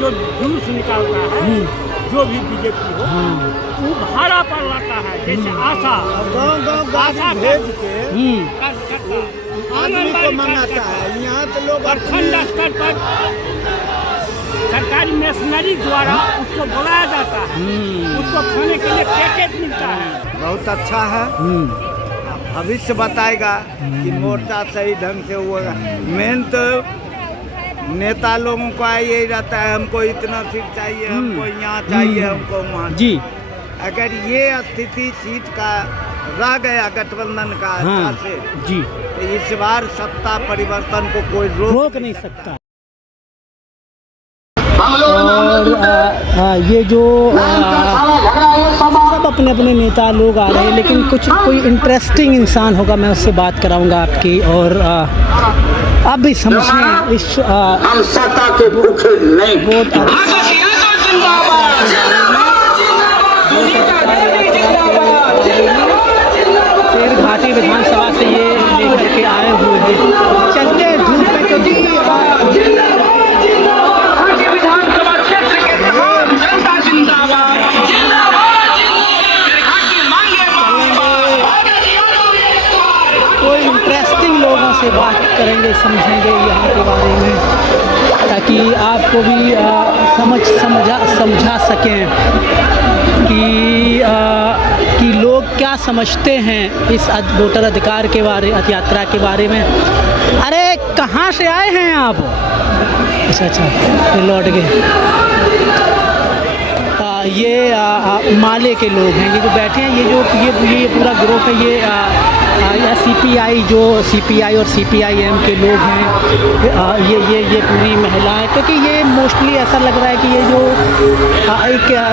जो जुलूस निकालता है, जो भी बीजेपी हो, वो भाड़ा पर लाता है। जैसे आशा गाँव आशा भेज के आदमी को मंगाता है। यहाँ तो लोग प्रखंड स्तर पर सरकारी मशीनरी द्वारा उसको बुलाया जाता है, उसको खाने के लिए पैकेट मिलता है। बहुत अच्छा है। भविष्य बताएगा कि मोर्चा सही ढंग से हुआ। मेन तो नेता लोगों का यही रहता है, हमको इतना सीट चाहिए, हमको यहाँ चाहिए, हमको वहाँ जी। अगर ये स्थिति सीट का रह गया गठबंधन का से जी, तो इस बार सत्ता परिवर्तन को कोई रोक नहीं सकता। और ये जो सब अपने अपने नेता लोग आ रहे हैं, लेकिन कोई इंटरेस्टिंग इंसान होगा, मैं उससे बात कराऊंगा आपकी, और आप भी समझें इस हम सत्ता के भूखे नहीं। शेर घाटी विधानसभा से ये लेकर के आए हुए हैं, चलते हैं धूप में, क्योंकि कोई इंटरेस्टिंग लोगों से बात करेंगे, समझेंगे यहाँ के बारे में, ताकि आपको भी समझा सकें कि लोग क्या समझते हैं इस वोटर अधिकार के बारे, यात्रा के बारे में। अरे कहाँ से आए हैं आप? अच्छा, फिर लौट गए। ये माले के लोग हैं, ये जो बैठे हैं, ये पूरा ग्रुप है, ये सीपीआई और सीपीआईएम के लोग हैं। ये पूरी महिलाएं, क्योंकि ये मोस्टली ऐसा लग रहा है कि ये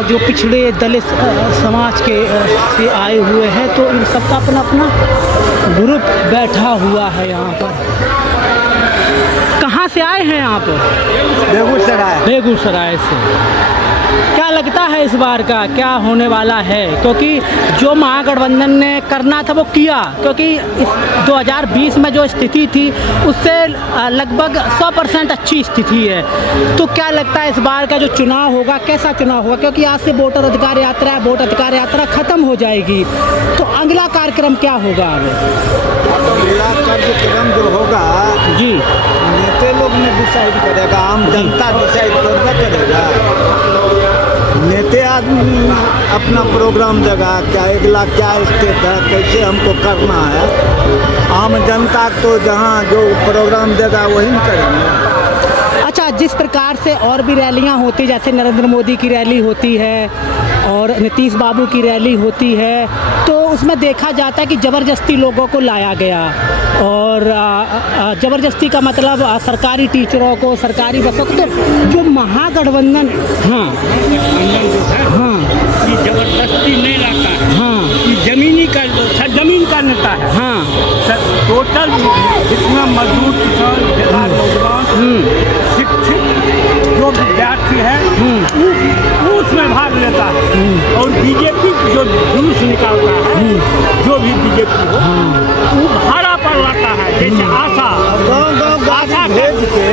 जो पिछड़े दलित समाज के से आए हुए हैं, तो इन सबका अपना अपना ग्रुप बैठा हुआ है यहाँ पर। कहाँ से आए हैं आप? बेगूसराय से। क्या लगता है इस बार का क्या होने वाला है? क्योंकि जो महागठबंधन ने करना था वो किया, क्योंकि इस 2020 में जो स्थिति थी उससे लगभग 100% अच्छी स्थिति है। तो क्या लगता है इस बार का जो चुनाव होगा, कैसा चुनाव होगा? क्योंकि आज से वोट अधिकार यात्रा खत्म हो जाएगी, तो अगला कार्यक्रम क्या होगा? अगला कार्यक्रम जो होगा जी, नेता लोग ने डिसाइड करेगा, आम जनता डिसाइड करेगा। नेता आदमी अपना प्रोग्राम देगा, क्या अगला क्या स्टेप है, कैसे हमको करना है। आम जनता तो जहाँ जो प्रोग्राम देगा वही न करेंगे। अच्छा, जिस प्रकार से और भी रैलियां होती, जैसे नरेंद्र मोदी की रैली होती है और नीतीश बाबू की रैली होती है, तो उसमें देखा जाता है कि ज़बरदस्ती लोगों को लाया गया, और ज़बरदस्ती का मतलब सरकारी टीचरों को, सरकारी बसों को, तो जो महागठबंधन ये जबरदस्ती नहीं लाता है। ये जमीन का नेता है। टोटल जितना मजदूर, किसान, बेकार, नौजवान, शिक्षित जो विद्यार्थी है वो उसमें भाग लेता है। और बीजेपी जो जुलूस निकालता है, जो भी बीजेपी हो, वो भाड़ा पर लाता है। जैसे आशा गाँव भेज के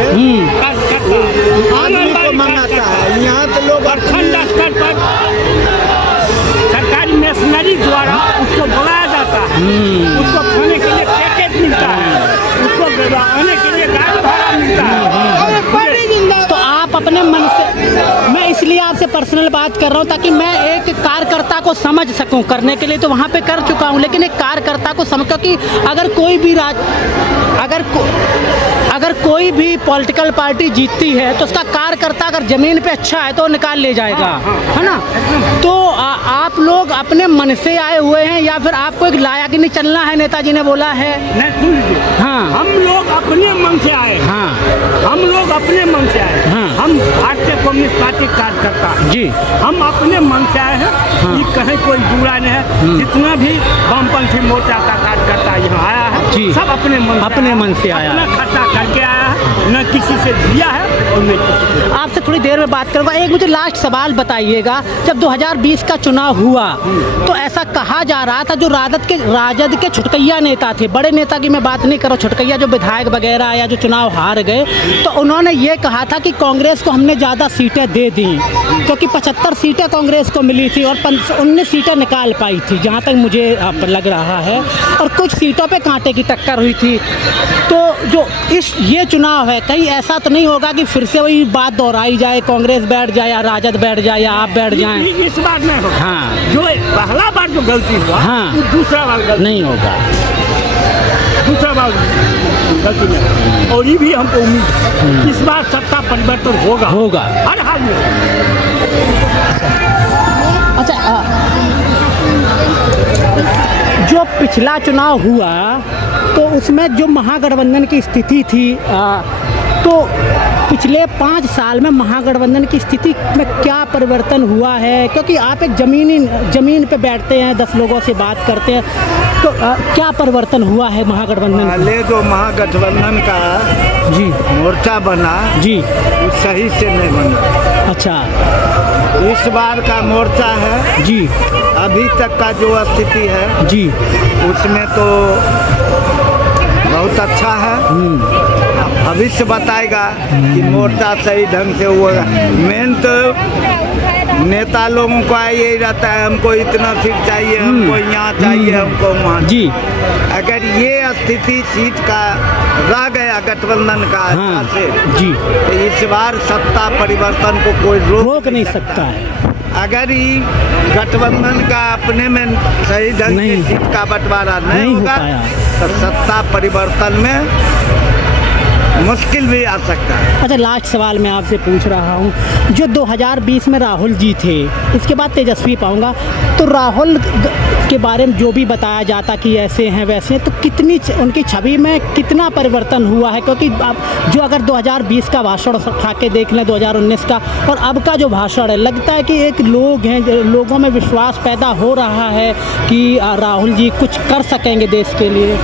आदमी को मंगाता है। यहाँ तो लोग प्रखंड स्तर पर सरकारी मशीनरी द्वारा उसको बुलाया जाता है, उसको खाने के लिए पैकेट मिलता है, उसको आने के लिए गाड़ी भाड़ा मिलता है। तो आप अपने मन से, मैं इसलिए आपसे पर्सनल बात कर रहा हूँ ताकि मैं एक कार्यकर्ता को समझ सकूँ। करने के लिए तो वहाँ पे कर चुका हूँ, लेकिन एक कार्यकर्ता को समझ, क्योंकि अगर कोई भी पॉलिटिकल पार्टी जीतती है तो उसका कार्यकर्ता अगर ज़मीन पे अच्छा है तो निकाल ले जाएगा, है ना? तो आप लोग अपने मन से आए हुए हैं या फिर आपको एक लायक नहीं चलना है, नेताजी ने बोला है? नहीं, सुन लीजिए, हम लोग अपने मन से आए। हम लोग अपने मन से आए। हम भारतीय कम्युनिस्ट पार्टी कार्यकर्ता जी, हम अपने मन से आए हैं। ये कहीं कोई बुरा नहीं है। जितना भी वामपंथी मोर्चा का कार्यकर्ता यहाँ आया है, जी। सब अपने मन से आया, अपना खर्चा करके आया है, न किसी से दिया है और न किसी से। आपसे थोड़ी देर में बात करूँगा। एक मुझे लास्ट सवाल बताइएगा, जब 2020 का चुनाव हुआ तो ऐसा कहा जा रहा था, जो राजद के छुटकैया नेता थे, बड़े नेता की मैं बात नहीं कर रहा, छुटकैया जो विधायक वगैरह या जो चुनाव हार गए, तो उन्होंने ये कहा था कि कांग्रेस को हमने ज़्यादा सीटें दे दी, क्योंकि 75 सीटें कांग्रेस को मिली थी और 19 सीटें निकाल पाई थी, जहाँ तक मुझे लग रहा है, और कुछ सीटों पे कांटे की टक्कर हुई थी। तो जो ये चुनाव है, कहीं ऐसा तो नहीं होगा कि फिर से वही बात दोहराई जाए, कांग्रेस बैठ जाए या राजद बैठ जाए या आप बैठ जाएं? इस बार नहीं होगा। हाँ, जो पहला बार जो गलती हुआ, हाँ, वो दूसरा बार गलती नहीं होगा, दूसरा बार गलती नहीं। और ये भी हमको उम्मीद है इस बार सत्ता परिवर्तन होगा हर हाल में। अच्छा, जो पिछला चुनाव हुआ तो उसमें जो महागठबंधन की स्थिति थी, तो पिछले 5 साल में महागठबंधन की स्थिति में क्या परिवर्तन हुआ है? क्योंकि आप एक ज़मीन पे बैठते हैं, 10 लोगों से बात करते हैं, तो क्या परिवर्तन हुआ है महागठबंधन? पहले जो महागठबंधन का जी मोर्चा बना जी, वो सही से नहीं बना। अच्छा, इस बार का मोर्चा है जी, अभी तक का जो स्थिति है जी, उसमें तो बहुत अच्छा है। भविष्य बताएगा कि मोर्चा सही ढंग से हुआ। मेन तो नेता लोगों का यही रहता है, हमको इतना सीट चाहिए, हमको यहाँ चाहिए, हमको वहाँ जी। अगर ये स्थिति सीट का रह गया गठबंधन का हाँ, से जी, तो इस बार सत्ता परिवर्तन को कोई रोक नहीं सकता है। अगर ये गठबंधन का अपने में सही ढंग से सीट का बंटवारा नहीं होगा तो सत्ता परिवर्तन में मुश्किल भी आ सकता है। अच्छा, लास्ट सवाल मैं आपसे पूछ रहा हूँ, जो 2020 में राहुल जी थे, इसके बाद तेजस्वी पाऊँगा, तो राहुल के बारे में जो भी बताया जाता कि ऐसे हैं वैसे हैं, तो कितनी उनकी छवि में कितना परिवर्तन हुआ है? क्योंकि अब जो अगर 2020 का भाषण उठा के देख लें, 2019 का और अब का जो भाषण है, लगता है कि एक लोगों में विश्वास पैदा हो रहा है कि राहुल जी कुछ कर सकेंगे देश के लिए।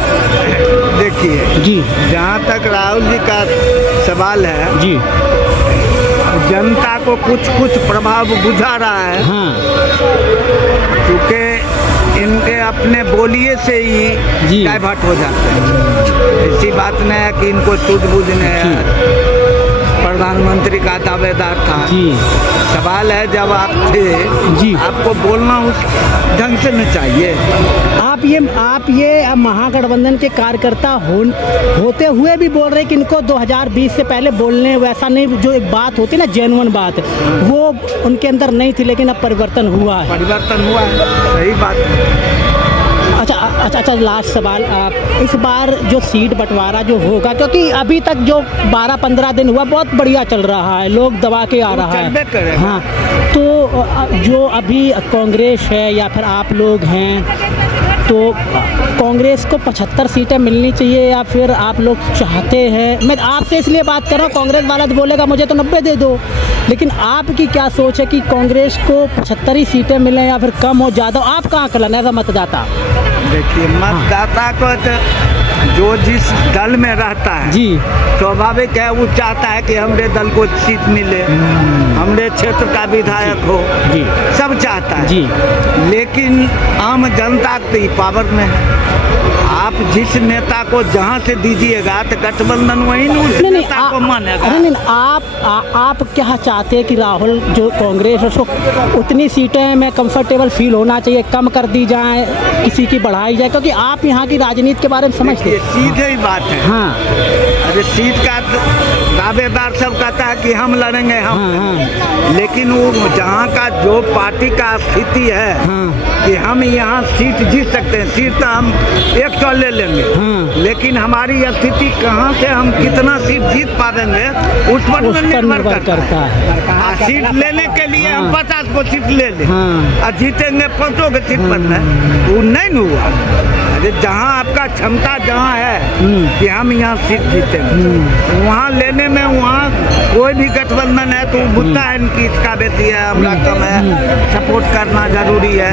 देखिए जी, जहाँ तक राहुल जी का सवाल है, जी, जनता को कुछ प्रभाव बुझा रहा है। हाँ, क्योंकि इनके अपने बोलिए से ही डाइवर्ट हो जाते हैं। ऐसी बात नहीं है कि इनको सूझबूझने प्रधानमंत्री का दावेदार था। जी, सवाल है जब आप थे जी, आपको बोलना उस ढंग से नहीं चाहिए। आप ये महागठबंधन के कार्यकर्ता होते हुए भी बोल रहे हैं कि इनको 2020 से पहले बोलने वैसा नहीं, जो एक बात होती है ना जेन्युइन बात, वो उनके अंदर नहीं थी, लेकिन अब परिवर्तन हुआ है। परिवर्तन हुआ है, सही बात है। अच्छा, लास्ट सवाल, इस बार जो सीट बंटवारा जो होगा, क्योंकि अभी तक जो 12-15 दिन हुआ बहुत बढ़िया चल रहा है, लोग दबा के आ रहा है, हाँ, तो जो अभी कांग्रेस है या फिर आप लोग हैं, तो कांग्रेस को 75 सीटें मिलनी चाहिए या फिर आप लोग चाहते हैं? मैं आपसे इसलिए बात कर रहा हूँ, कांग्रेस वाला तो बोलेगा मुझे तो 90 दे दो, लेकिन आपकी क्या सोच है कि कांग्रेस को 75 ही सीटें मिलें या फिर कम हो, ज़्यादा? आप कहाँ कलन है मतदाता? देखिए, मतदाता को तो जो जिस दल में रहता है, जी, स्वाभाविक है वो चाहता है कि हमारे दल को सीट मिले, हमारे क्षेत्र का विधायक हो, जी, सब चाहता है, जी, लेकिन आम जनता की पावर में है। आप जिस नेता को जहाँ से दीजिएगा तो गठबंधन वही उस नेता को मानेगा। नहीं, आप क्या चाहते हैं कि राहुल जो कांग्रेस उसको उतनी सीटें में कंफर्टेबल फील होना चाहिए, कम कर दी जाए, किसी की बढ़ाई जाए? क्योंकि आप यहाँ की राजनीति के बारे में समझते हैं। सीधे ही बात है। हाँ, अरे सीट का दावेदार सब कहता है कि हम लड़ेंगे, हम हाँ, लेकिन वो जहाँ का जो पार्टी का स्थिति है, हाँ, कि हम यहाँ सीट जीत सकते हैं, सीट तो हम 100 ले लेंगे, हाँ, लेकिन हमारी स्थिति कहाँ से हम कितना सीट जीत पाएंगे उस पर निर्भर करता है। सीट लेने के लिए हम 50 को सीट ले लें, हाँ, और जीतेंगे 5 के सीट पर, वो नहीं हुआ। अरे जहाँ आपका क्षमता जहाँ है कि हम यहाँ सीट जीतेंगे, वहाँ लेने में वहाँ कोई भी गठबंधन है तो बुझता है इनकी इसका बेटी है, हमारा कम है, सपोर्ट करना जरूरी है,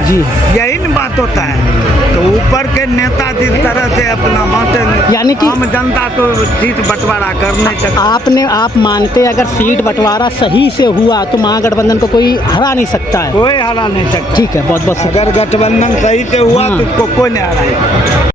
यही बात होता है। तो ऊपर के नेता जिस तरह से अपना बांटे, यानी कि आम जनता तो सीट बंटवारा कर नहीं सकती। आप मानते हैं अगर सीट बंटवारा सही से हुआ तो महागठबंधन को कोई हरा नहीं सकता है? कोई हरा नहीं सकता। ठीक है, बहुत बहुत अगर गठबंधन सही से हुआ हाँ। तो उसको कोई नहीं हराएगा।